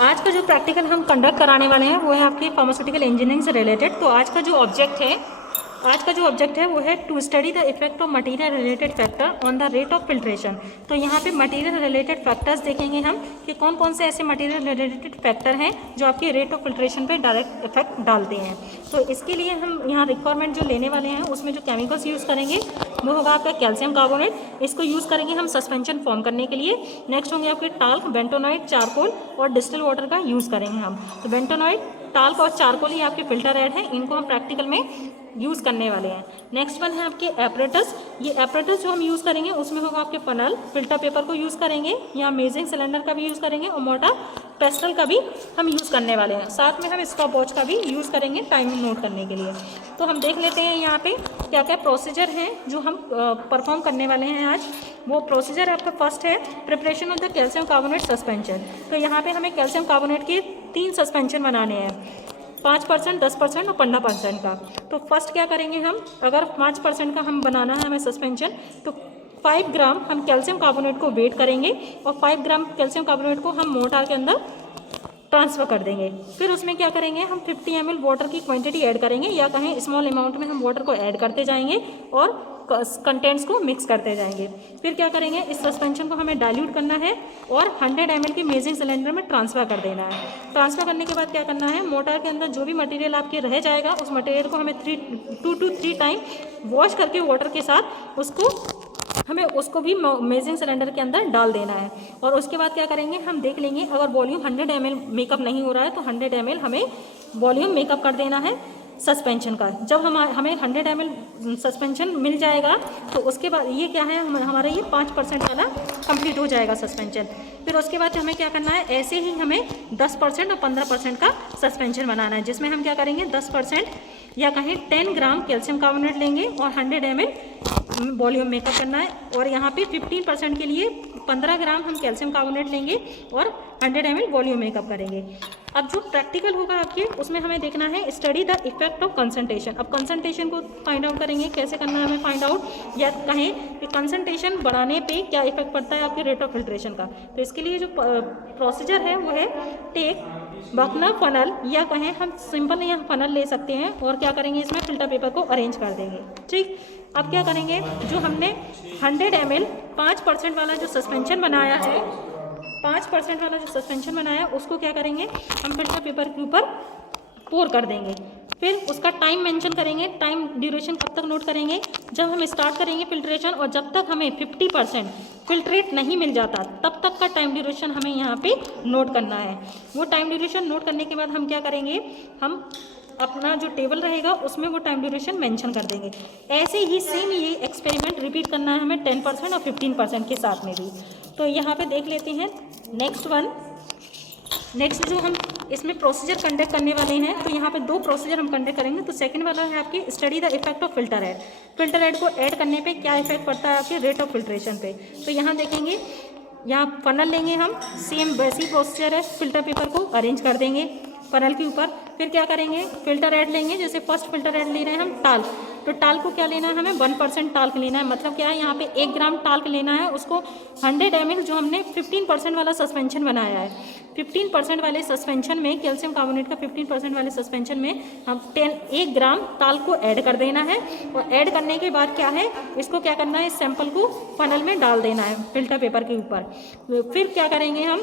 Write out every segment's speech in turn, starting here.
आज का जो प्रैक्टिकल हम कंडक्ट कराने वाले हैं वो है आपकी फार्मास्यूटिकल इंजीनियरिंग से रिलेटेड। तो आज का जो ऑब्जेक्ट है वो है to study the effect of material related factor on the rate of filtration. तो यहाँ पे मटेरियल रिलेटेड फैक्टर्स देखेंगे हम कि कौन कौन से ऐसे मटेरियल रिलेटेड फैक्टर हैं जो आपके रेट ऑफ फिल्ट्रेशन पे डायरेक्ट इफेक्ट डालते हैं। तो इसके लिए हम यहाँ रिक्वायरमेंट जो लेने वाले हैं उसमें जो केमिकल्स यूज़ करेंगे वो होगा आपका कैल्शियम कार्बोनेट। इसको यूज़ करेंगे हम सस्पेंशन फॉर्म करने के लिए। नेक्स्ट होंगे आपके टाल्क, बेंटोनाइट, चारकोल और डिस्टिल वाटर का यूज़ करेंगे हम। तो बेंटोनाइट, टाल्क और चारकोल ही आपके फिल्टर ऐड हैं, इनको हम प्रैक्टिकल में यूज़ करने वाले हैं। नेक्स्ट वन है आपके एपरेटस। ये एपरेटस जो हम यूज़ करेंगे उसमें होगा आपके फनल, फिल्टर पेपर को यूज़ करेंगे, यहाँ मेजरिंग सिलेंडर का भी यूज़ करेंगे और मोटा पेस्टल का भी हम यूज़ करने वाले हैं। साथ में हम स्टॉप वॉच का भी यूज़ करेंगे टाइमिंग नोट करने के लिए। तो हम देख लेते हैं यहाँ पे क्या क्या प्रोसीजर हैं जो हम परफॉर्म करने वाले हैं आज। वो प्रोसीजर आपका फर्स्ट है preparation of the calcium carbonate suspension. तो यहाँ पे हमें कैल्शियम कार्बोनेट के 3 सस्पेंशन बनाने हैं, 5%, 10% और 15% का। तो फर्स्ट क्या करेंगे हम, अगर 5% का हम बनाना है हमें सस्पेंशन, तो 5 ग्राम हम कैल्शियम कार्बोनेट को वेट करेंगे और 5 ग्राम कैल्शियम कार्बोनेट को हम मोर्टार के अंदर ट्रांसफ़र कर देंगे। फिर उसमें क्या करेंगे हम 50 ml वाटर की क्वांटिटी ऐड करेंगे, या कहें स्मॉल अमाउंट में हम वाटर को ऐड करते जाएंगे और कंटेंट्स को मिक्स करते जाएंगे। फिर क्या करेंगे, इस सस्पेंशन को हमें डाइल्यूट करना है और 100 ml के मेजरिंग सिलेंडर में ट्रांसफ़र कर देना है। ट्रांसफ़र करने के बाद क्या करना है, मोटर के अंदर जो भी मटेरियल आपके रह जाएगा उस मटेरियल को हमें 2 to 3 टाइम वॉश करके वाटर के साथ उसको भी मेजरिंग सिलेंडर के अंदर डाल देना है। और उसके बाद क्या करेंगे, हम देख लेंगे अगर वॉल्यूम 100 ml मेकअप नहीं हो रहा है तो 100 ml हमें वॉल्यूम मेकअप कर देना है सस्पेंशन का। जब हमें 100 ml सस्पेंशन मिल जाएगा तो उसके बाद ये क्या है, हमारा ये 5% वाला कंप्लीट हो जाएगा सस्पेंशन। फिर उसके बाद हमें क्या करना है, ऐसे ही हमें 10% और 15% का सस्पेंशन बनाना है, जिसमें हम क्या करेंगे 10% या कहें 10 ग्राम कैल्शियम कार्बोनेट लेंगे और 100 ml वॉल्यूम मेकअप करना है। और यहाँ पे 15% के लिए 15 ग्राम हम कैल्शियम कार्बोनेट लेंगे और 100 ml वॉल्यूम मेकअप करेंगे। अब जो प्रैक्टिकल होगा आपके उसमें हमें देखना है study the effect of concentration. अब कंसंट्रेशन को फाइंड आउट करेंगे, कैसे करना है हमें फाइंड आउट, या कहें कि कंसंट्रेशन बढ़ाने पे क्या इफेक्ट पड़ता है आपके रेट ऑफ फिल्ट्रेशन का। तो इसके लिए जो प्रोसीजर है वो है टेक बकनर फनल, या कहें हम सिंपल यहाँ फनल ले सकते हैं और क्या करेंगे इसमें फिल्टर पेपर को अरेंज कर देंगे। ठीक, अब क्या करेंगे, जो हमने 100 ml 5% वाला जो सस्पेंशन बनाया है, 5% वाला जो सस्पेंशन बनाया है उसको क्या करेंगे हम फिल्टर पेपर के ऊपर पोर कर देंगे। फिर उसका टाइम मेंशन करेंगे, टाइम ड्यूरेशन कब तक नोट करेंगे, जब हम स्टार्ट करेंगे फिल्ट्रेशन और जब तक हमें 50% फिल्ट्रेट नहीं मिल जाता तब तक का टाइम ड्यूरेशन हमें यहाँ पे नोट करना है। वो टाइम ड्यूरेशन नोट करने के बाद हम क्या करेंगे, हम अपना जो टेबल रहेगा उसमें वो टाइम ड्यूरेशन मेंशन कर देंगे। ऐसे ही सेम ये एक्सपेरिमेंट रिपीट करना है हमें 10% और 15% के साथ में भी। तो यहाँ पे देख लेते हैं नेक्स्ट जो हम इसमें प्रोसीजर कंडक्ट करने वाले हैं। तो यहाँ पे 2 प्रोसीजर हम कंडक्ट करेंगे। तो सेकंड वाला है आपकी study the effect of filter add. Filter add को ऐड करने पे क्या इफेक्ट पड़ता है आपके रेट ऑफ फिल्ट्रेशन पे। तो यहाँ देखेंगे, यहाँ फनल लेंगे हम, सेम वैसी प्रोसीजर है, फिल्टर पेपर को अरेंज कर देंगे फनल के ऊपर। फिर क्या करेंगे, फिल्टर ऐड लेंगे, जैसे फर्स्ट फिल्टर ऐड ले रहे हैं हम टाल्क। तो टाल्क को क्या लेना है, हमें 1% टाल्क लेना है। मतलब क्या है, यहाँ पे 1 ग्राम टाल्क लेना है, उसको 100 ml जो हमने 15% वाला सस्पेंशन बनाया है, 15% वाले सस्पेंशन में कैल्शियम कार्बोनेट का 15% वाले सस्पेंशन में हम 1 ग्राम टाल्क को ऐड कर देना है। और ऐड करने के बाद क्या है, इसको क्या करना है, इस सैंपल को फनल में डाल देना है फिल्टर पेपर के ऊपर। फिर क्या करेंगे हम,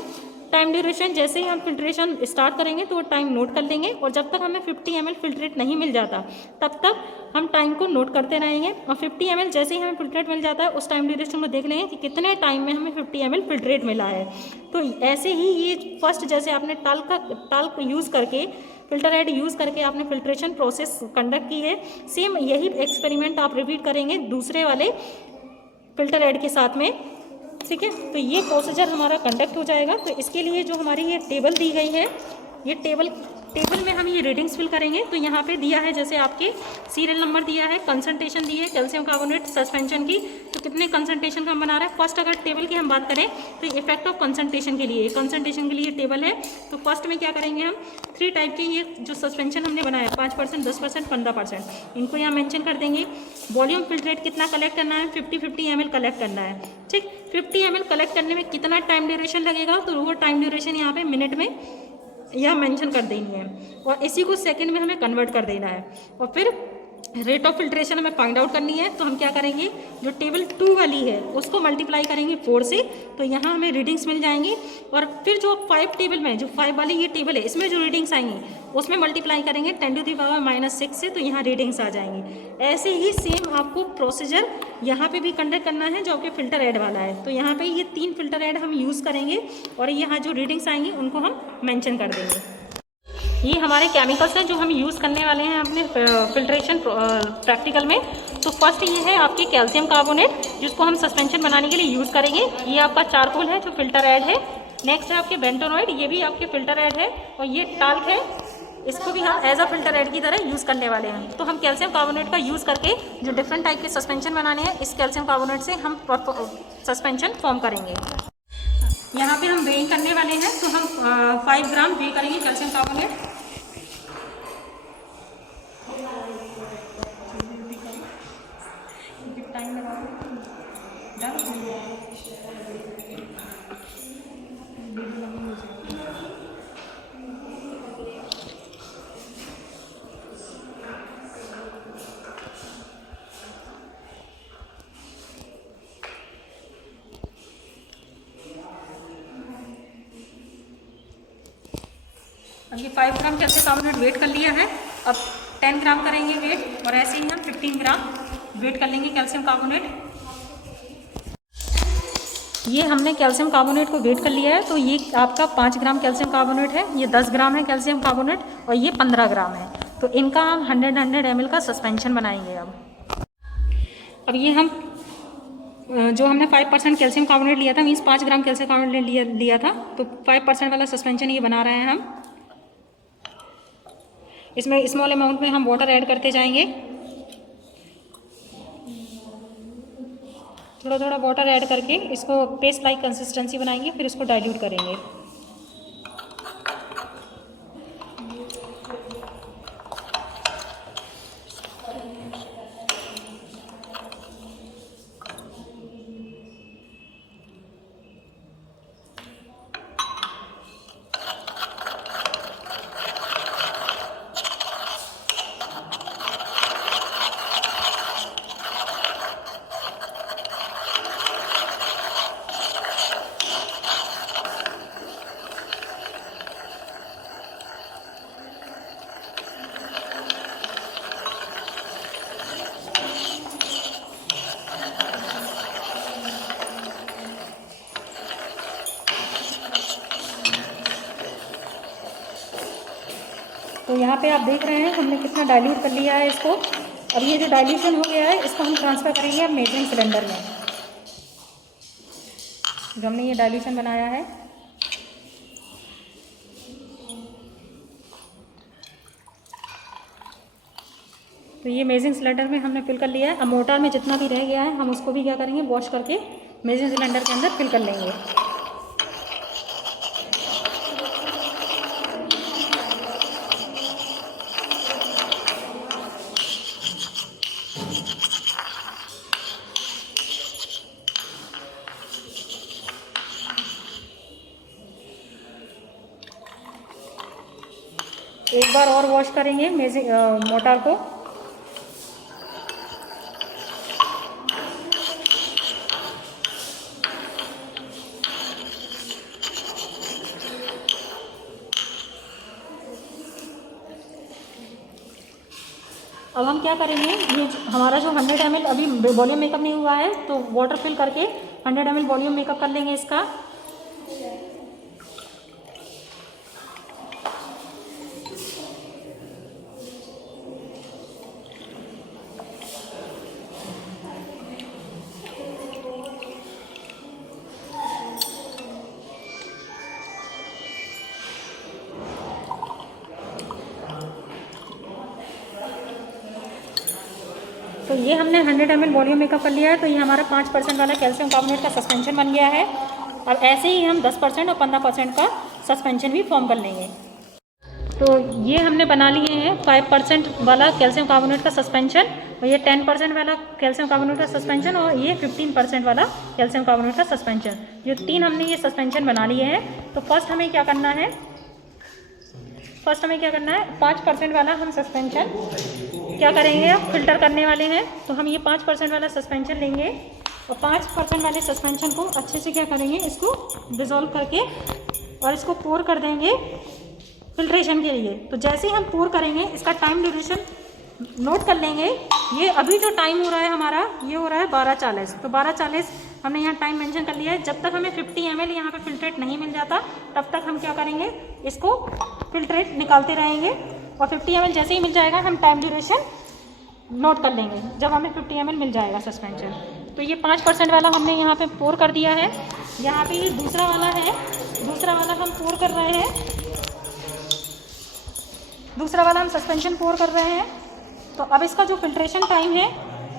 टाइम ड्यूरेशन जैसे ही हम फिल्ट्रेशन स्टार्ट करेंगे तो वो टाइम नोट कर लेंगे और जब तक हमें 50 ml फिल्ट्रेट नहीं मिल जाता तब तक हम टाइम को नोट करते रहेंगे। और 50 ml जैसे ही हमें फिल्ट्रेट मिल जाता है उस टाइम ड्यूरेशन में देख लेंगे कि कितने टाइम में हमें 50 ml फिल्ट्रेट मिला है। तो ऐसे ही ये फर्स्ट जैसे आपने टाल्क यूज़ करके, फिल्टर ऐड यूज़ करके आपने फिल्ट्रेशन प्रोसेस कंडक्ट की है, सेम यही एक्सपेरिमेंट आप रिपीट करेंगे दूसरे वाले फिल्टर ऐड के साथ में। ठीक है, तो ये प्रोसीजर हमारा कंडक्ट हो जाएगा। तो इसके लिए जो हमारी ये टेबल दी गई है ये टेबल में हम ये रीडिंग्स फिल करेंगे। तो यहाँ पे दिया है जैसे आपके सीरियल नंबर दिया है, कंसंट्रेशन दी है कैल्शियम कार्बोनेट सस्पेंशन की, तो कितने कंसंट्रेशन का हम बना रहे हैं। फर्स्ट अगर टेबल की हम बात करें तो इफेक्ट ऑफ कंसंट्रेशन के लिए टेबल है। तो फर्स्ट में क्या करेंगे हम 3 टाइप के ये जो सस्पेंशन हमने बनाया 5%, 10%, 15%, इनको यहाँ मेंशन कर देंगे। वॉल्यूम फिल्ट्रेट कितना कलेक्ट करना है, 50 ml कलेक्ट करना है। ठीक, 50 ml कलेक्ट करने में कितना टाइम ड्यूरेशन लगेगा, तो वो टाइम ड्यूरेशन यहाँ पे मिनट में यह मेंशन कर देनी है और इसी को सेकंड में हमें कन्वर्ट कर देना है। और फिर रेट ऑफ फिल्ट्रेशन हमें फाइंड आउट करनी है। तो हम क्या करेंगे, जो टेबल 2 वाली है उसको मल्टीप्लाई करेंगे 4 से, तो यहाँ हमें रीडिंग्स मिल जाएंगी। और फिर जो 5 टेबल में, जो 5 वाली ये टेबल है, इसमें जो रीडिंग्स आएंगी उसमें मल्टीप्लाई करेंगे 10⁻⁻6 से, तो यहाँ रीडिंग्स आ जाएंगी। ऐसे ही सेम आपको प्रोसीजर यहाँ पे भी कंडक्ट करना है जो आपके फिल्टर ऐड वाला है। तो यहाँ पे ये 3 फिल्टर ऐड हम यूज़ करेंगे और यहाँ जो रीडिंग्स आएंगी उनको हम मेंशन कर देंगे। ये हमारे केमिकल्स हैं जो हम यूज़ करने वाले हैं अपने फिल्ट्रेशन प्रैक्टिकल में। तो फर्स्ट ये है आपकी कैल्शियम कार्बोनेट, जिसको हम सस्पेंशन बनाने के लिए यूज़ करेंगे। ये आपका चारकोल है जो फिल्टर ऐड है। नेक्स्ट है आपके बेंटोनॉइड, ये भी आपके फिल्टर ऐड है। और ये टाल्क है, इसको भी हम एज अ फिल्टर ऐड की तरह यूज़ करने वाले हैं। तो हम कैल्शियम कार्बोनेट का यूज़ करके जो डिफरेंट टाइप के सस्पेंशन बनाने हैं, इस कैल्शियम कार्बोनेट से हम सस्पेंशन फॉर्म करेंगे। यहाँ पे हम वेइंग करने वाले हैं, तो हम 5 ग्राम वे करेंगे कैल्शियम कार्बोनेट। टाइम अब ये 5 ग्राम कैल्शियम कार्बोनेट वेट कर लिया है। अब 10 ग्राम करेंगे वेट, और ऐसे ही हम 15 ग्राम वेट कर लेंगे कैल्शियम कार्बोनेट। ये हमने कैल्शियम कार्बोनेट को वेट कर लिया है। तो ये आपका 5 ग्राम कैल्शियम कार्बोनेट है, ये 10 ग्राम है कैल्शियम कार्बोनेट, और ये 15 ग्राम है। तो इनका हम 100 ml का सस्पेंशन बनाएंगे। अब ये हम जो हमने 5% कैल्शियम कार्बोनेट लिया था, मीन्स 5 ग्राम कैल्शियम कार्बोनेट लिया था, तो 5% वाला सस्पेंशन ये बना रहे हैं हम। इसमें स्मॉल अमाउंट में हम वाटर ऐड करते जाएंगे, थोड़ा थोड़ा वाटर ऐड करके इसको पेस्ट लाइक कंसिस्टेंसी बनाएंगे, फिर इसको डाइल्यूट करेंगे। तो यहाँ पे आप देख रहे हैं हमने कितना डाइल्यूट कर लिया है इसको। अब ये जो डाइल्यूशन हो गया है इसको हम ट्रांसफ़र करेंगे अब मेजरिंग सिलेंडर में, जो हमने ये डाइल्यूशन बनाया है। तो ये मेजरिंग सिलेंडर में हमने फिल कर लिया है। अब मोटर में जितना भी रह गया है हम उसको भी क्या करेंगे, वॉश करके मेजरिंग सिलेंडर के अंदर फिल कर लेंगे। एक बार और वॉश करेंगे मोटर को। अब हम क्या करेंगे, ये हमारा जो 100 ml अभी वॉल्यूम मेकअप नहीं हुआ है, तो वाटर फिल करके 100 ml वॉल्यूम मेकअप कर लेंगे इसका। तो ये हमने 100 ml वॉल्यूम मेकअप कर लिया है। तो ये हमारा 5% वाला कैल्शियम कार्बोनेट का सस्पेंशन बन गया है। अब ऐसे ही हम 10% और 15% का सस्पेंशन भी फॉर्म कर लेंगे। तो ये हमने बना लिए हैं 5% वाला कैल्शियम कार्बोनेट का सस्पेंशन, और ये 10% वाला कैल्शियम कार्बोनेट का सस्पेंशन, और ये 15% वाला कैल्शियम कार्बोनेट का सस्पेंशन। ये 3 हमने ये सस्पेंशन बना लिए हैं। तो फर्स्ट हमें क्या करना है, 5% वाला हम सस्पेंशन क्या करेंगे, फिल्टर करने वाले हैं। तो हम ये 5% वाला सस्पेंशन लेंगे और 5% वाले सस्पेंशन को अच्छे से क्या करेंगे, इसको डिज़ोल्व करके और इसको पोर कर देंगे फिल्ट्रेशन के लिए। तो जैसे ही हम पोर करेंगे इसका टाइम ड्यूरेशन नोट कर लेंगे। ये अभी जो टाइम हो रहा है हमारा, ये हो रहा है 12:40। तो 12:40 हमने यहाँ टाइम मेंशन कर लिया है। जब तक हमें 50 ml यहाँ पे फिल्ट्रेट नहीं मिल जाता तब तक हम क्या करेंगे, इसको फिल्ट्रेट निकालते रहेंगे, और 50 ml जैसे ही मिल जाएगा हम टाइम ड्यूरेशन नोट कर लेंगे जब हमें 50 ml मिल जाएगा सस्पेंशन। तो ये 5% वाला हमने यहाँ पे पोर कर दिया है। यहाँ पे ये दूसरा वाला है, दूसरा वाला हम पोर कर रहे हैं, दूसरा वाला हम सस्पेंशन पोर कर रहे हैं। तो अब इसका जो फिल्ट्रेशन टाइम है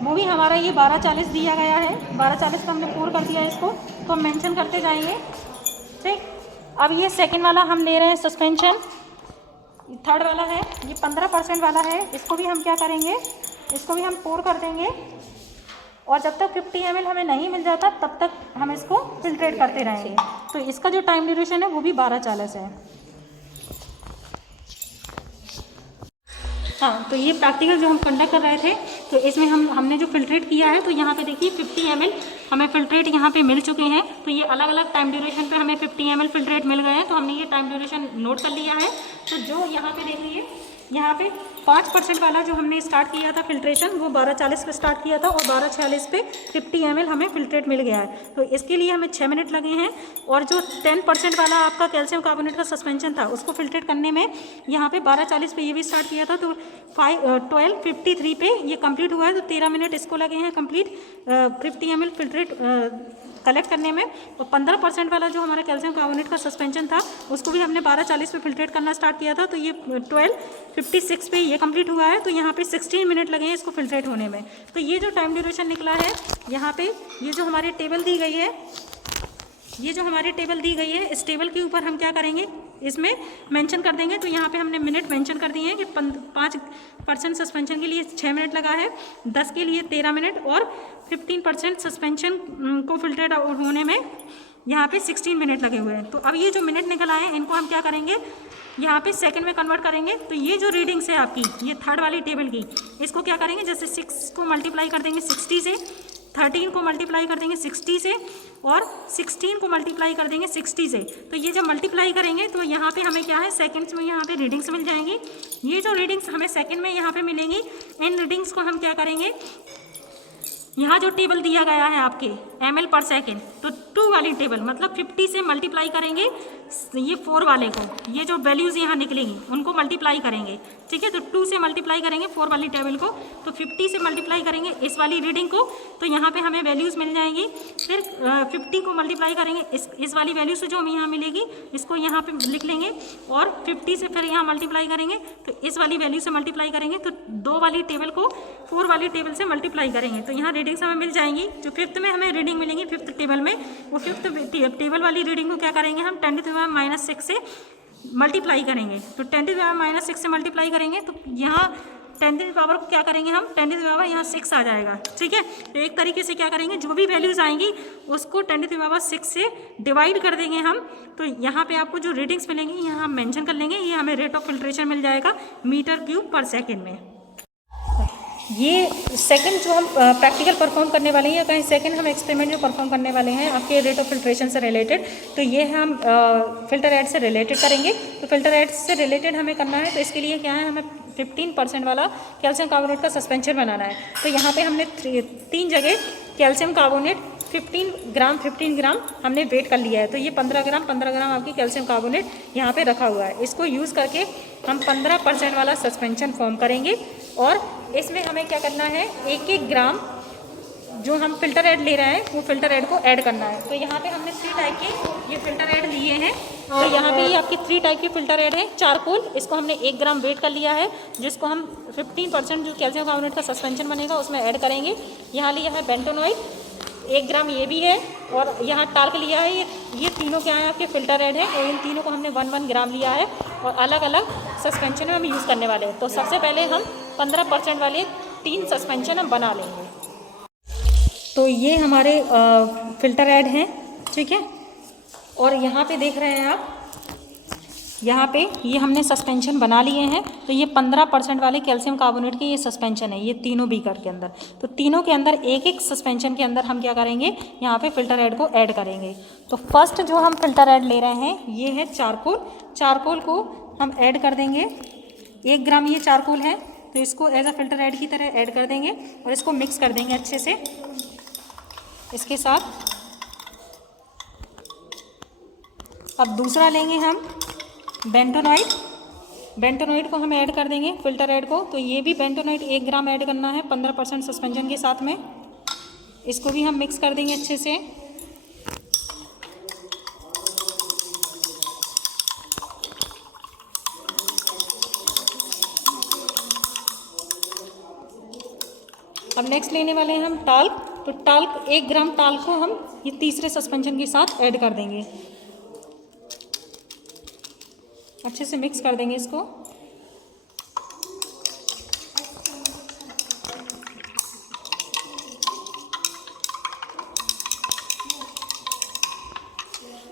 वो भी हमारा ये 12:40 दिया गया है। 12:40 का हमने पोर कर दिया है इसको, तो हम मेंशन करते जाएंगे। ठीक, अब ये सेकंड वाला हम ले रहे हैं सस्पेंशन, थर्ड वाला है, ये 15% वाला है। इसको भी हम क्या करेंगे, इसको भी हम पोर कर देंगे, और जब तक 50 ml हमें नहीं मिल जाता तब तक हम इसको फिल्ट्रेट करते रहेंगे। तो इसका जो टाइम ड्यूरेशन है वो भी 12:40 है। हाँ, तो ये प्रैक्टिकल जो हम कंडक्ट कर रहे थे, तो इसमें हमने जो फिल्ट्रेट किया है, तो यहाँ पे देखिए 50 ml हमें फिल्ट्रेट यहाँ पे मिल चुके हैं। तो ये अलग अलग टाइम ड्यूरेशन पे हमें 50 ml फिल्ट्रेट मिल गए हैं। तो हमने ये टाइम ड्यूरेशन नोट कर लिया है। तो जो यहाँ पे देखिए, यहाँ पे 5% वाला जो हमने स्टार्ट किया था फिल्ट्रेशन, वो 12:40 पे स्टार्ट किया था, और 12:46 पे 50 ml हमें फिल्ट्रेट मिल गया है। तो इसके लिए हमें 6 मिनट लगे हैं। और जो 10% वाला आपका कैल्शियम कार्बोनेट का सस्पेंशन था, उसको फिल्ट्रेट करने में यहाँ पे 12:40 पे ये भी स्टार्ट किया था, तो 12:53 पे ये कंप्लीट हुआ है। तो 13 मिनट इसको लगे हैं कंप्लीट 50 ml फिल्ट्रेट कलेक्ट करने में। और 15% वाला जो हमारा कैल्शियम कार्बोनेट का सस्पेंशन था, उसको भी हमने 12:40 पे फिल्ट्रेट करना स्टार्ट किया था। तो ये 12:56 पे ये कंप्लीट हुआ है। तो यहाँ पे 16 मिनट लगे हैं इसको फिल्ट्रेट होने में। तो ये जो टाइम ड्यूरेशन निकला है, यहाँ पे ये जो हमारी टेबल दी गई है, ये जो हमारी टेबल दी गई है, इस टेबल के ऊपर हम क्या करेंगे, इसमें मेंशन कर देंगे। तो यहाँ पे हमने मिनट मेंशन कर दिए हैं कि 5% सस्पेंशन के लिए 6 मिनट लगा है, 10 के लिए 13 मिनट, और 15% सस्पेंशन को फिल्ट्रेट होने में यहाँ पे 16 मिनट लगे हुए हैं। तो अब ये जो मिनट निकल आए हैं, इनको हम क्या करेंगे, यहाँ पे सेकंड में कन्वर्ट करेंगे। तो ये जो रीडिंग्स है आपकी, ये थर्ड वाली टेबल की, इसको क्या करेंगे, जैसे 6 को मल्टीप्लाई कर देंगे 60 से, 13 को मल्टीप्लाई कर देंगे 60 से, और 16 को मल्टीप्लाई कर देंगे 60 से। तो ये जब मल्टीप्लाई करेंगे तो यहाँ पे हमें क्या है, सेकंड्स में यहाँ पे रीडिंग्स मिल जाएंगी। ये जो रीडिंग्स हमें सेकंड में यहाँ पे मिलेंगी, इन रीडिंग्स को हम क्या करेंगे, यहाँ जो टेबल दिया गया है आपके ml पर सेकेंड, तो 2 वाली टेबल मतलब 50 से मल्टीप्लाई करेंगे ये 4 वाले को, ये जो वैल्यूज़ यहाँ निकलेंगी उनको मल्टीप्लाई करेंगे। ठीक है, तो 2 से मल्टीप्लाई करेंगे 4 वाली टेबल को, तो 50 से मल्टीप्लाई करेंगे इस वाली रीडिंग को, तो यहाँ पे हमें वैल्यूज़ मिल जाएंगी। फिर 50 को मल्टीप्लाई करेंगे इस वाली वैल्यू से जो हमें यहाँ मिलेगी, इसको यहाँ पे लिख लेंगे, और 50 से फिर यहाँ मल्टीप्लाई करेंगे, तो इस वाली वैल्यू से मल्टीप्लाई करेंगे, तो 2 वाली टेबल को 4 वाली टेबल से मल्टीप्लाई करेंगे। तो यहाँ रीडिंग्स हमें मिल जाएंगी। जो 5th में हमें रीडिंग मिलेंगी 5th टेबल में, वो 5th टेबल वाली रीडिंग को क्या करेंगे, हम 10⁻⁻6 से मल्टीप्लाई करेंगे। तो 10⁻⁻6 से मल्टीप्लाई करेंगे, तो यहाँ 10 की पावर को क्या करेंगे हम, 10 की पावर यहाँ 6 आ जाएगा। ठीक है, तो एक तरीके से क्या करेंगे, जो भी वैल्यूज़ आएंगी उसको 10 की पावर 6 से डिवाइड कर देंगे हम। तो यहाँ पे आपको जो रीडिंग्स मिलेंगी यहाँ हम मेंशन कर लेंगे, ये हमें रेट ऑफ फिल्ट्रेशन मिल जाएगा मीटर क्यूब पर सेकेंड में। ये सेकंड जो हम प्रैक्टिकल परफॉर्म करने वाले हैं, या कहीं सेकंड हम एक्सपेरिमेंट जो परफॉर्म करने वाले हैं आपके रेट ऑफ फिल्ट्रेशन से रिलेटेड, तो ये हम फिल्टर एड से रिलेटेड करेंगे। तो फिल्टर एड से रिलेटेड हमें करना है, तो इसके लिए क्या है, हमें 15% वाला कैल्शियम कार्बोनेट का सस्पेंशन बनाना है। तो यहाँ पे हमने 3 जगह कैल्शियम कार्बोनेट 15 ग्राम हमने वेट कर लिया है। तो ये 15 ग्राम आपकी कैल्शियम कार्बोनेट यहाँ पे रखा हुआ है। इसको यूज़ करके हम 15% वाला सस्पेंशन फॉर्म करेंगे, और इसमें हमें क्या करना है, 1-1 ग्राम जो हम फ़िल्टर ऐड ले रहे हैं वो फ़िल्टर ऐड को ऐड करना है। तो यहाँ पे हमने 3 टाइप के ये फ़िल्टर ऐड लिए हैं। तो यहाँ पे ये आपके 3 टाइप के फ़िल्टर ऐड है। चारकोल, इसको हमने 1 ग्राम वेट कर लिया है, जिसको हम 15% जो कैल्शियम कार्बोनेट का सस्पेंशन बनेगा उसमें ऐड करेंगे। यहाँ लिया है बेंटोनॉइड 1 ग्राम, ये भी है, और यहाँ टाल्क लिया है। ये तीनों क्या है आपके फ़िल्टर ऐड है, और इन तीनों को हमने 1 ग्राम लिया है और अलग अलग सस्पेंशन में हम यूज़ करने वाले हैं। तो सबसे पहले हम 15% वाले 3 सस्पेंशन हम बना लेंगे। तो ये हमारे फ़िल्टर ऐड हैं, ठीक है। और यहाँ पे देख रहे हैं आप, यहाँ पे ये हमने सस्पेंशन बना लिए हैं। तो ये 15% वाले कैल्शियम कार्बोनेट के ये सस्पेंशन है, ये तीनों बीकर के अंदर। तो तीनों के अंदर एक एक सस्पेंशन के अंदर हम क्या करेंगे, यहाँ पे फ़िल्टर ऐड को ऐड करेंगे। तो फर्स्ट जो हम फ़िल्टर ऐड ले रहे हैं ये है चारकोल। चारकोल को हम ऐड कर देंगे, 1 ग्राम ये चारकोल है, तो इसको एज अ फ़िल्टर ऐड की तरह ऐड कर देंगे और इसको मिक्स कर देंगे अच्छे से इसके साथ। अब दूसरा लेंगे हम बेंटोनॉइड। बेंटोनॉइड को हम ऐड कर देंगे फ़िल्टर ऐड को। तो ये भी बेंटोनॉइड 1 ग्राम ऐड करना है 15% सस्पेंशन के साथ में। इसको भी हम मिक्स कर देंगे अच्छे से। अब नेक्स्ट लेने वाले हैं हम टाल्क। तो टाल्क 1 ग्राम टाल्क को हम ये तीसरे सस्पेंशन के साथ ऐड कर देंगे, अच्छे से मिक्स कर देंगे इसको।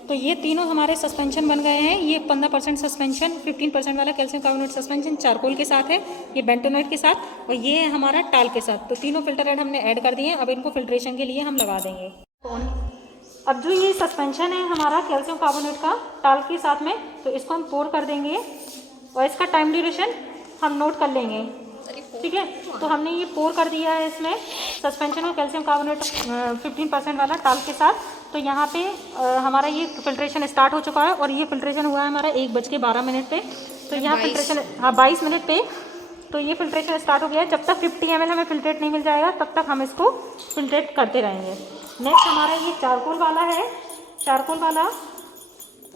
तो ये तीनों हमारे सस्पेंशन बन गए हैं। ये 15% सस्पेंशन, 15% वाला कैल्शियम कार्बोनेट सस्पेंशन चारकोल के साथ है, ये बेंटोनॉइड के साथ, और ये है हमारा टाल के साथ। तो तीनों फ़िल्टर ऐड हमने ऐड कर दिए हैं। अब इनको फिल्ट्रेशन के लिए हम लगा देंगे। अब जो ये सस्पेंशन है हमारा कैल्शियम कार्बोनेट का टाल के साथ में, तो इसको हम पोर कर देंगे और इसका टाइम ड्यूरेशन हम नोट कर लेंगे, ठीक है। तो हमने ये पोर कर दिया है इसमें सस्पेंशन और कैल्शियम कार्बोनेट 15% वाला टाल के साथ। तो यहाँ पे हमारा ये फिल्ट्रेशन स्टार्ट हो चुका है और ये फिल्ट्रेशन हुआ है हमारा 1:12 पे। तो यहाँ फिल्ट्रेशन 22 मिनट पे तो ये फिल्ट्रेशन स्टार्ट हो गया है। जब तक 50 ml हमें फिल्ट्रेट नहीं मिल जाएगा तब तक हम इसको फिल्ट्रेट करते रहेंगे। नेक्स्ट हमारा ये चारकोल वाला है, चारकोल वाला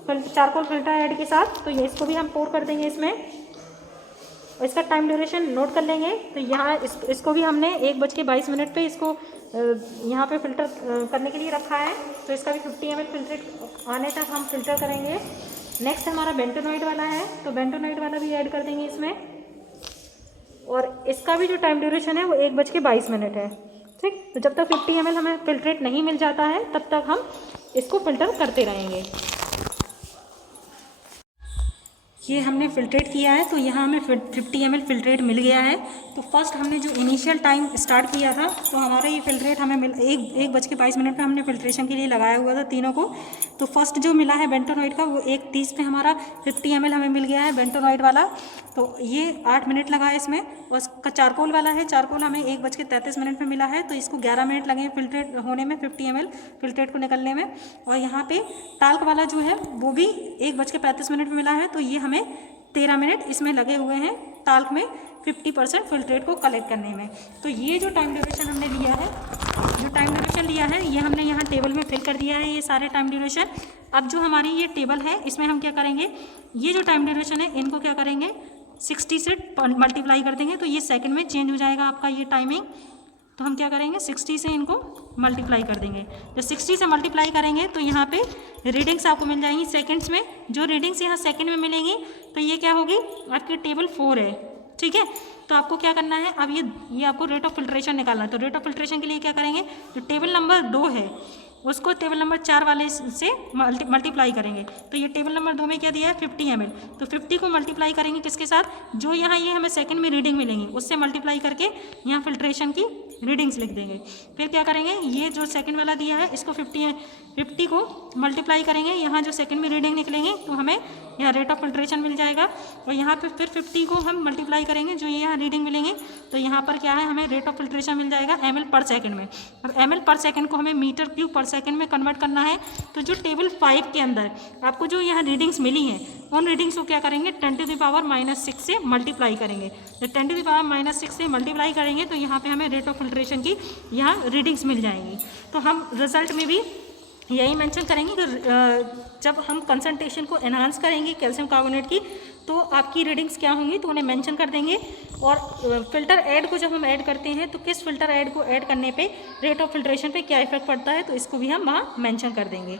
चारकोल फिल्टर ऐड के साथ। तो ये इसको भी हम पोर कर देंगे इसमें और इसका टाइम ड्यूरेशन नोट कर लेंगे। तो यहाँ इसको भी हमने 1:22 पे इसको यहाँ पे फ़िल्टर करने के लिए रखा है। तो इसका भी 50 ml फिल्ट्रेट आने तक हम फ़िल्टर करेंगे। नेक्स्ट हमारा बेंटोनॉइड वाला है, तो बेंटोनॉइड वाला भी ऐड कर देंगे इसमें, और इसका भी जो टाइम ड्यूरेशन है वो 1:22 है, ठीक। तो जब तक 50 ml हमें फिल्ट्रेट नहीं मिल जाता है तब तक हम इसको फ़िल्टर करते रहेंगे। ये हमने फ़िल्ट्रेट किया है, तो यहाँ हमें 50 ml फिल्ट्रेट मिल गया है। तो फर्स्ट हमने जो इनिशियल टाइम स्टार्ट किया था, तो हमारा ये फिल्ट्रेट हमें 1:22 पे हमने फिल्ट्रेशन के लिए लगाया हुआ था तीनों को। तो फर्स्ट जो मिला है बेंटोनॉइड का वो 1:30 पे हमारा 50 ml हमें मिल गया है बेंटोनॉइड वाला। तो ये 8 मिनट लगा है इसमें। और इसका चारकोल वाला है, चारकोल हमें 1:33 पे मिला है, तो इसको 11 मिनट लगे फिल्ट्रेट होने में, 50 ml फिल्ट्रेट को निकलने में। और यहाँ पे टाल्क वाला जो है वो भी 1:35 पे मिला है, तो ये हमें 13 मिनट इसमें लगे हुए हैं टाल्क में 50% फिल्ट्रेट को कलेक्ट करने में। तो ये जो टाइम ड्यूरेशन हमने लिया है, जो टाइम ड्यूरेशन लिया है ये हमने यहाँ टेबल में फिल कर दिया है, ये सारे टाइम ड्यूरेशन। अब जो हमारी ये टेबल है इसमें हम क्या करेंगे, ये जो टाइम ड्यूरेशन है इनको क्या करेंगे 60 से मल्टीप्लाई कर देंगे, तो ये सेकंड में चेंज हो जाएगा आपका ये टाइमिंग। तो हम क्या करेंगे 60 से इनको मल्टीप्लाई कर देंगे। जब 60 से मल्टीप्लाई करेंगे तो यहाँ पे रीडिंग्स आपको मिल जाएंगी सेकंड्स में। जो रीडिंग्स यहाँ सेकंड में मिलेंगी तो ये क्या होगी आपकी टेबल 4 है, ठीक है। तो आपको क्या करना है, अब ये आपको रेट ऑफ फिल्ट्रेशन निकालना है। तो रेट ऑफ फिल्ट्रेशन के लिए क्या करेंगे, जो टेबल नंबर 2 है उसको टेबल नंबर 4 वाले से मल्टीप्लाई करेंगे। तो ये टेबल नंबर 2 में क्या दिया है 50 ml, तो 50 को मल्टीप्लाई करेंगे किसके साथ, जो यहाँ ये हमें सेकंड में रीडिंग मिलेंगी उससे मल्टीप्लाई करके यहाँ फिल्ट्रेशन की रीडिंग्स लिख देंगे। फिर क्या करेंगे, ये जो सेकंड वाला दिया है इसको 50 को मल्टीप्लाई करेंगे, यहाँ जो सेकंड में रीडिंग निकलेंगे तो हमें यहाँ रेट ऑफ फिल्ट्रेशन मिल जाएगा। और यहाँ पे फिर 50 को हम मल्टीप्लाई करेंगे, जो ये यहाँ रीडिंग मिलेंगे तो यहाँ पर क्या है हमें रेट ऑफ फिल्ट्रेशन मिल जाएगा ml पर सेकंड में। अब ml पर सेकंड को हमें मीटर क्यूब पर सेकंड में कन्वर्ट करना है। तो जो टेबल 5 के अंदर आपको जो यहाँ रीडिंग्स मिली हैं उन रीडिंग्स को क्या करेंगे 10⁻⁻⁶ से मल्टीप्लाई करेंगे। जब 10⁻⁻⁶ से मल्टीप्लाई करेंगे तो यहाँ पे हमें रेट ऑफ फिल्ट्रेशन की यहाँ रीडिंग्स मिल जाएंगी। तो हम रिजल्ट में भी यही मेंशन करेंगे कि जब हम कंसंट्रेशन को एनहांस करेंगे कैल्शियम कार्बोनेट की तो आपकी रीडिंग्स क्या होंगी तो उन्हें मेंशन कर देंगे। और फिल्टर ऐड को जब हम ऐड करते हैं तो किस फिल्टर ऐड को ऐड करने पे रेट ऑफ फिल्ट्रेशन पे क्या इफेक्ट पड़ता है तो इसको भी हम वहाँ मेंशन कर देंगे।